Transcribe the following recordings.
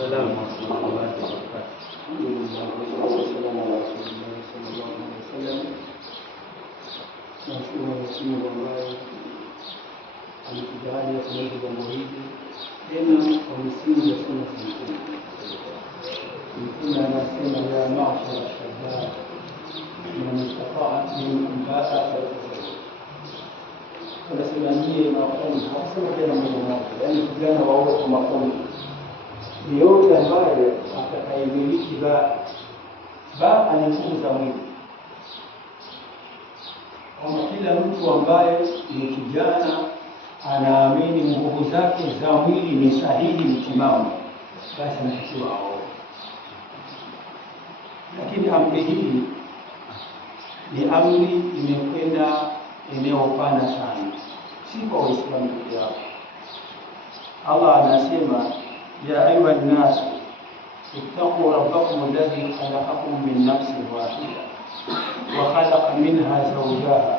السلام ورحمة الله وبركاته. Nashukuru Mwenyezi Mungu ambaye alitujalia kuweza jambo hili tena kwa misingi ya sunna za Mtume. Mtume anasema ya ma'shara shabab man istata'a minkum ba'a falyatazawwaj. Anasema nyie makundi, hakusema tena mmoja, yaani vijana waoe kwa makundi. Yeyote ambaye atakayemiliki ba'a ni nguvu za mwili, kwamba kila mtu ambaye ni kijana anaamini nguvu zake za mwili ni sahihi, ni timamu, basi anatakiwa aoe. Lakini amri hii ni amri imekwenda eneo pana sana, si kwa Waislamu peke yao. Allah anasema ya ayuha nnas ittaqu rabbakum alladhi khalaqakum min nafsin wahida وخلق منها زوجها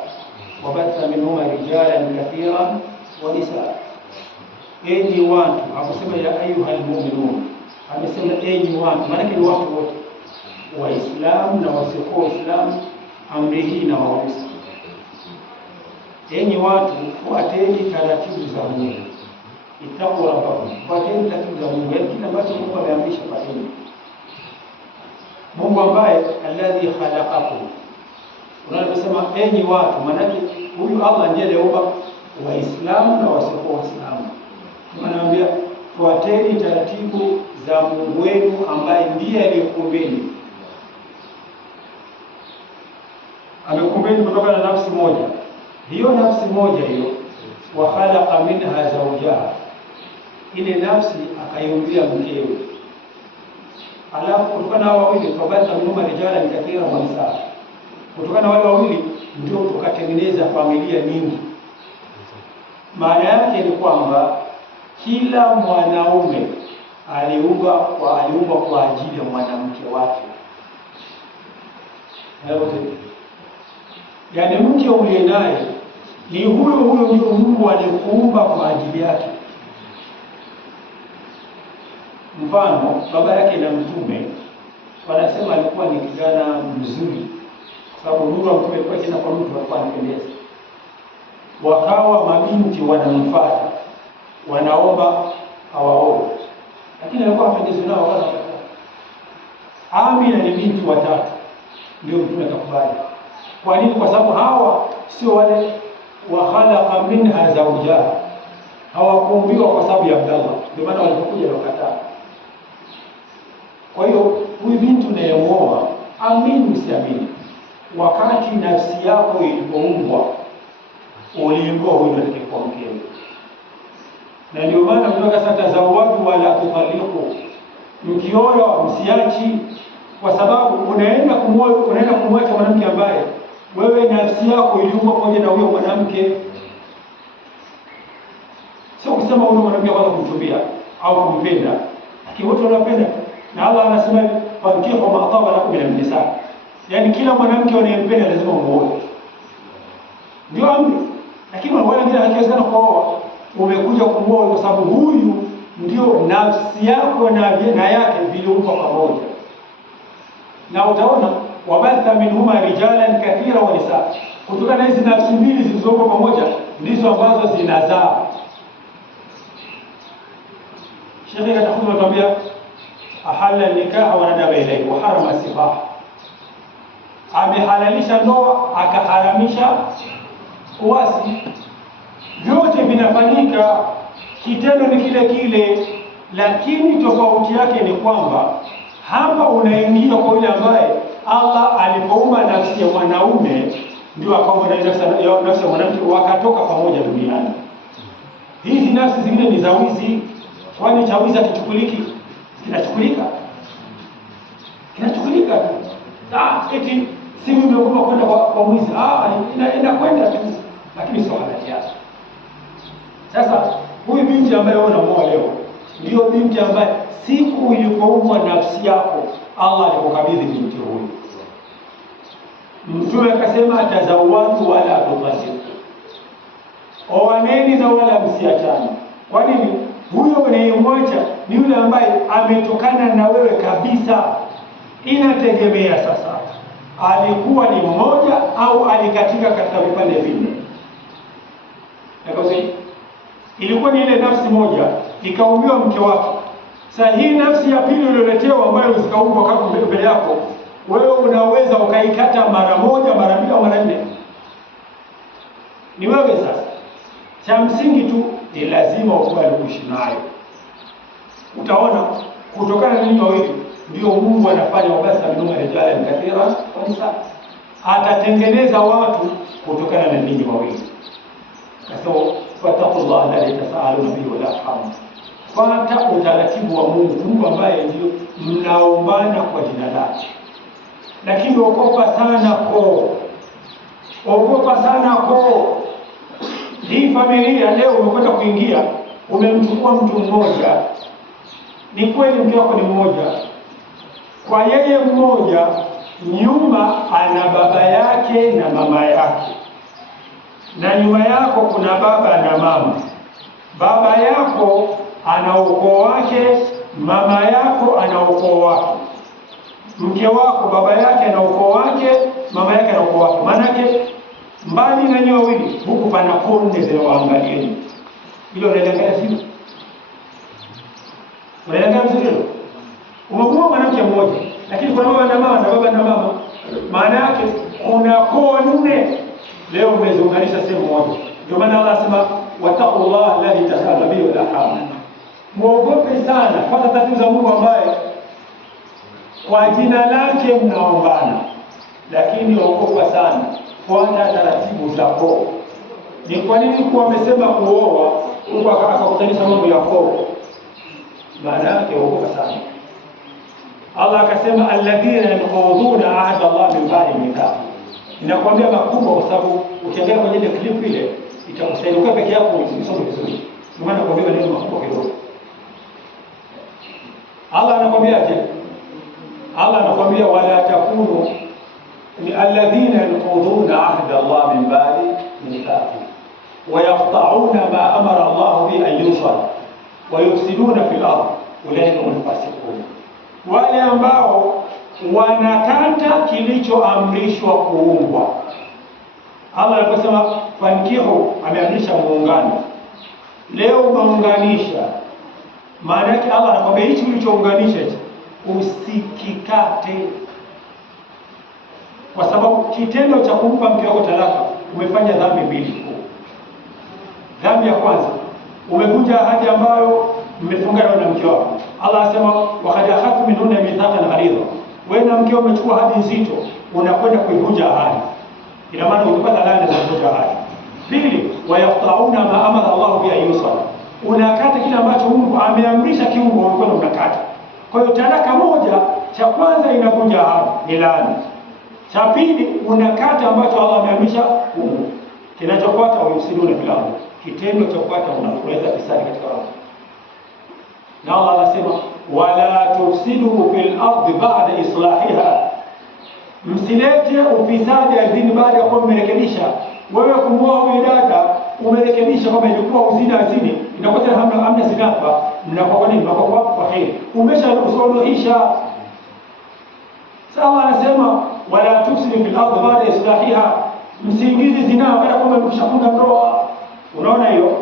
وبث منهما رجالا كثيرا ونساء. Enyi watu, hakusema ya ayuha almu'minun, amesema enyi watu, maana ni watu wote, Waislamu na wasiokuwa Waislamu. Amri hii na wahusu, enyi watu, fuateni taratibu za Mungu. Ittaqu rabbakum, fuateni taratibu za Mungu, yaani kile ambacho Mungu ameamrisha fuateni. Mungu ambaye alladhi khalaqakum, unasema enyi watu, maana huyu Allah ndiye aliyeumba Waislamu na wasiokuwa Waislamu. Anawaambia fuateni taratibu za Mungu wenu ambaye ndiye aliyekuumbeni. Amekuumbeni kutoka na nafsi moja. Hiyo nafsi moja hiyo, wa khalaqa minha zawjaha, ile nafsi akaiumbia mkewe. Alafu kutokana na wawili fabatha minhuma rijalan kathira wa nisaa, kutokana na wale wawili ndio tukatengeneza familia nyingi. Maana yake ni kwamba kila mwanaume aliumbwa kwa ajili ya mwanamke wake. Yaani mke uliye naye ni huyo ndio Mungu alikuumba kwa ajili yake. Mfano, baba yake na Mtume wanasema alikuwa ni kijana mzuri, kwa sababu nuru ya Mtume ilikuwa kina kwa mtu alikuwa anapendeza. Wakawa mabinti wanamfuata, wanaomba hawaoe, lakini alikuwa hapendezi nao wala hata. Amina ni binti watatu, ndio Mtume akakubali. Kwa nini? Kwa sababu hawa sio wale wa khalaqa minha zawjaha, hawakuumbiwa kwa sababu ya Abdallah, ndio maana walipokuja wakataa. Kwa hiyo huyu binti unayemuoa, amini usiamini, wakati nafsi yako ilipoumbwa uliumbwa huyu aliyekuwa mkeo. Na ndio maana mtoka sasa tazawwaju wala tutaliqu, mkioa msiachi, kwa sababu unaenda kumwacha mwanamke ambaye wewe nafsi yako iliumbwa pamoja na huyo mwanamke. Sio kusema huyo mwanamke kwanza kumchumbia au kumpenda, lakini wote wanapenda. Na Allah anasema fankihu ma ataba lakum min an-nisa, yaani kila mwanamke unayempenda lazima umuoe, ndio amri. Lakini wale wengine hakiwezekana kuoa, umekuja kumuoa kwa sababu huyu ndio nafsi yako na yake viliumbwa pamoja. Na utaona wabatha minhuma rijalan kathira wa nisaa, kutokana na hizi nafsi mbili zilizoko pamoja ndizo ambazo zinazaa. Sheikh atakuja kutuambia ahalla nikaha wa nadaba ilayhi wa harama sifaha, amehalalisha ndoa akaharamisha uasi. Vyote vinafanyika, kitendo ni kile kile, lakini tofauti yake ni kwamba hapa unaingia kwa yule ambaye Allah alipoumba nafsi ya mwanaume ndio akaumba nafsi ya mwanamke, wakatoka pamoja duniani. Hizi nafsi zingine ni za wizi. Kwani cha wizi kichukuliki? Kinachukulika tu. Eti simu imekuwa kwenda kwa mwizi, inaenda kwenda tu, lakini sio halali yake. Sasa huyu binti ambaye wewe unamuoa leo ndio binti ambaye siku ilipoumbwa nafsi yako Allah alikukabidhi binti huyu. Mtume akasema tazawwaju wala tutaliqu, oaneni na wala msiachane. Kwa nini? Huyo unayemwacha ni yule ambaye ametokana na wewe kabisa. Inategemea sasa alikuwa ni mmoja au alikatika katika vipande vinne. Ilikuwa ni ile nafsi moja ikaumbiwa mke wake. Sasa hii nafsi ya pili iliyoletewa ambayo zikaumbwa kama mbele yako, wewe unaweza ukaikata mara moja, mara mbili au mara nne. Ni wewe sasa. Cha msingi tu ni lazima ukubali kuishi nayo. Utaona kutokana na ninyi wawili ndio Mungu anafanya wabasa minuma rijala kathira wa nisa. Atatengeneza watu kutokana na ninyi wawili. Sasa wattaqullah alladhi tasaaluna bihi wal arham. Fuata utaratibu wa Mungu ambaye ndio mnaombana kwa jina lake. Lakini ogopa sana hii familia leo umekwenda kuingia, umemchukua mtu mmoja. Ni kweli mke wako ni mmoja. Kwa yeye mmoja, nyuma ana baba yake na mama yake. Na nyuma yako kuna baba na mama. Baba yako ana ukoo wake, mama yako ana ukoo wake. Mke wako baba yake ana ukoo wake, mama yake ana ukoo wake. Maanake mbali na nyinyi wawili huku pana konde zinawaangalieni. Hilo unaelekea sio? Unaelekea vizuri? Umekuwa mwanamke mmoja, lakini kuna baba na mama. Maana yake kuna koo nne. Leo umeziunganisha sehemu moja. Ndio maana Allah anasema wattaqullah alladhi tasaaluna bihi wal arham. Muogope sana kwa tatizo za Mungu ambaye kwa jina lake mnaombana. Lakini ogopa sana, fuata taratibu za koo. Ni kwa nini kwa amesema kuoa huko akakutanisha mambo ya koo? Maana yake ogopa sana. Allah akasema alladhina yanquduna ahda Allah min ba'di mithaq. Inakwambia makubwa kwa sababu ukiangalia kwenye ile clip ile itakusaidia kwa peke yako usisome vizuri. Kwa maana kwa vile neno makubwa kidogo. Allah anakwambiaje? Allah anakwambia wala takunu ni alladhina yanquduna ahda Allah min ba'di mithaq wa yaqta'una ma amara Allah bi an yusal wa yufsiduna fil ardh ulaika hum fasiqun. Wale ambao wanakata kilichoamrishwa kuumbwa. Allah aliposema fankihu, ameamrisha muungano. Leo umeunganisha, maana yake Allah anakwambia hichi ulichounganisha usikikate. Kwa sababu kitendo cha kumpa mke wako talaka umefanya dhambi mbili kuu. Dhambi ya kwanza, umevunja ahadi ambayo mmefungana na mke wako. Allah anasema waqad akhadtu minhunna mithaqan ghalidha. Wewe na mkeo umechukua ahadi nzito, unakwenda kuivunja ahadi. Ina maana ukipata laana za kuvunja ahadi. Pili, wayaqta'una ma amara Allah bi ayyusal. Unakata kile ambacho Mungu ameamrisha kiungo, unakwenda unakata. Kwa hiyo talaka moja, cha kwanza inavunja ahadi, ni laana. Cha pili unakata ambacho Allah ameamrisha kiungo. Kinachofuata wayufsiduna fil ardh. Kitendo cha kufuata unafureza fisadi katika ardhi. Na Allah anasema wala tufsidu fil ardi ba'da islahiha. Msilete ufisadi ardhini baada ya kuwa mmerekebisha. Wewe kumwoa huyu dada umerekebisha kwamba ilikuwa uzina azini, inakuwa tena hamna zina hapa, mnakuwa nini? Mnakuwa kwa heri. Umeshasuluhisha. Sawa, anasema wala tufsidu fil ardi ba'da islahiha. Msiingize zina baada kwamba mkishafunga ndoa. Unaona hiyo?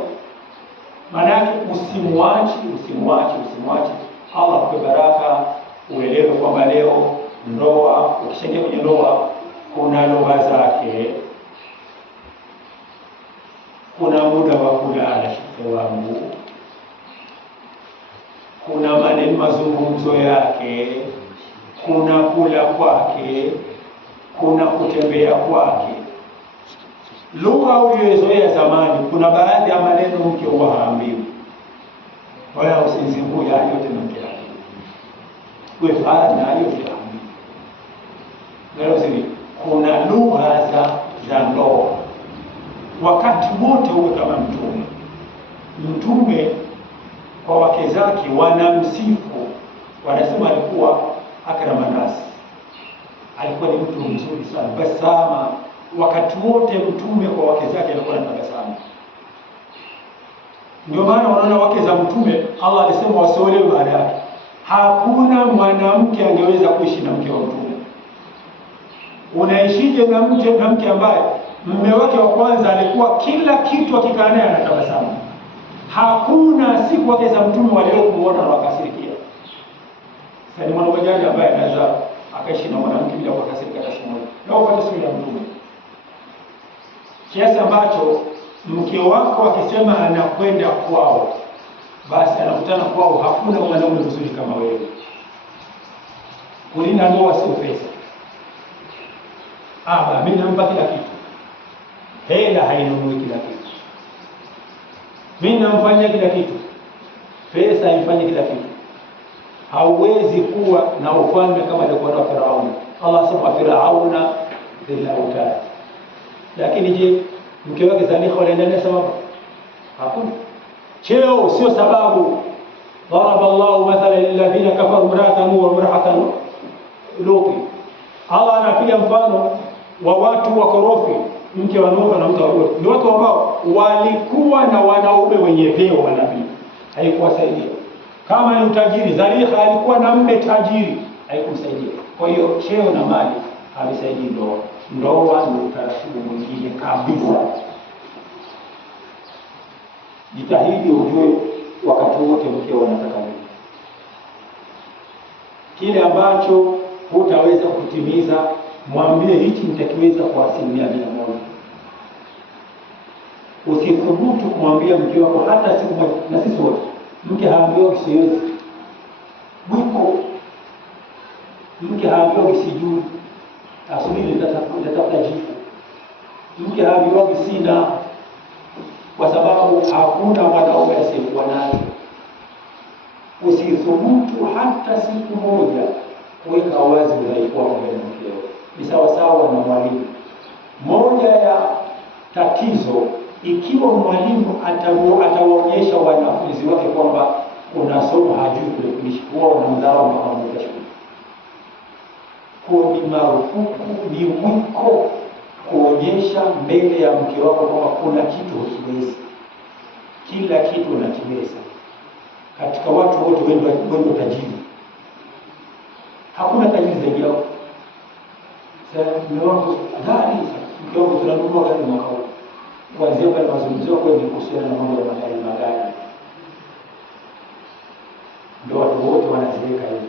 Maana yake usimwache. Allah akupe baraka, uelewe kwamba leo ndoa, ukishaingia kwenye ndoa kuna lugha zake. Kuna muda wa kulala shike wangu. Kuna maneno mazungumzo yake. Kuna kula kwake. Kuna kutembea kwake. Lugha uliyozoea zamani, kuna baadhi ya maneno mke huwa haambiwi. Wala usinzimbue yote na mke wako. Wewe fanya na yote haambiwi. Leo sisi kuna lugha za ndoa. Wakati wote uwe kama mtume. Mtume kwa wake zake wanamsifu. Wanasema alikuwa akraman nas. Alikuwa ni mtu mzuri sana. Basama wakati wote mtume kwa wake zake alikuwa anatabasamu. Ndio maana unaona wake za Mtume Allah alisema wasiolewe baada yake. Hakuna mwanamke angeweza kuishi na mke wa Mtume. Unaishije na mke ambaye mume wake wa kwanza alikuwa kila kitu akikaa naye anatabasamu? Hakuna siku wake za Mtume waliomuona na wakasirikia. Sasa ni mwanamke gani ambaye anaweza akaishi na mwanamke bila kukasirika hata siku moja? Na upate sura ya Mtume. Kiasi ambacho mke wako akisema anakwenda kwao, basi anakutana kwao hakuna mwanaume mzuri kama wewe. Kulinda ndoa sio pesa. Mimi nampa kila kitu. Hela hainunui kila kitu. Mimi namfanyia kila kitu. Pesa haifanye kila kitu. Hauwezi kuwa na ufalme kama alikuwa na Firauni. Allah sema Firauna dhil autad. Lakini je, mke wake Zalikha aliendelea sababu? Hakuna. Cheo sio sababu. Daraba Allahu mathalan lilladhina kafaru imra'atan Nuh wa imra'atan Lut. Allah anapiga mfano wa watu wakorofi, mke wa Nuh na mke wa Lut. Ni watu ambao walikuwa na wanaume wenye vyeo wanabii. Haikuwasaidia. Kama ni utajiri, Zalikha alikuwa na mume tajiri, haikumsaidia. Kwa hiyo cheo na mali havisaidii ndoa. Ndoa ni utaratibu mwingine kabisa. Jitahidi ujue wakati wote mkeo anataka nini. Kile ambacho hutaweza kutimiza, mwambie hichi nitakiweza kwa 100%. Usithubutu kumwambia mke wako hata siku moja, na sisi wote mke haambiwa siwezi. Mwiko mke haambiwa sijui. Asubiri nitatafuta jibu. Mke haambiwa sina, kwa sababu hakuna mwanaume asiyekuwa naye. Usithubutu hata siku moja kuweka wazi udhaifu wako mbele ya mkeo. Ni sawasawa na mwalimu. Moja ya tatizo, ikiwa mwalimu atawaonyesha wanafunzi wake kwamba kuna somo hajui kurekebisha, wao wanamdharau kama mmoja shule. Kwa ni marufuku, ni mwiko kuonyesha mbele ya mke wako kwamba kuna kitu hukiwezi. Kila kitu unakiweza. Katika watu wote wewe tajiri. Hakuna tajiri zaidi yako. Sasa mume wangu gari, mke wangu tunanunua gari mwaka huu. Kuanzia pale mazungumzo kwa ni kuhusiana na mambo ya magari. Ndio watu wote wanaziweka hivi.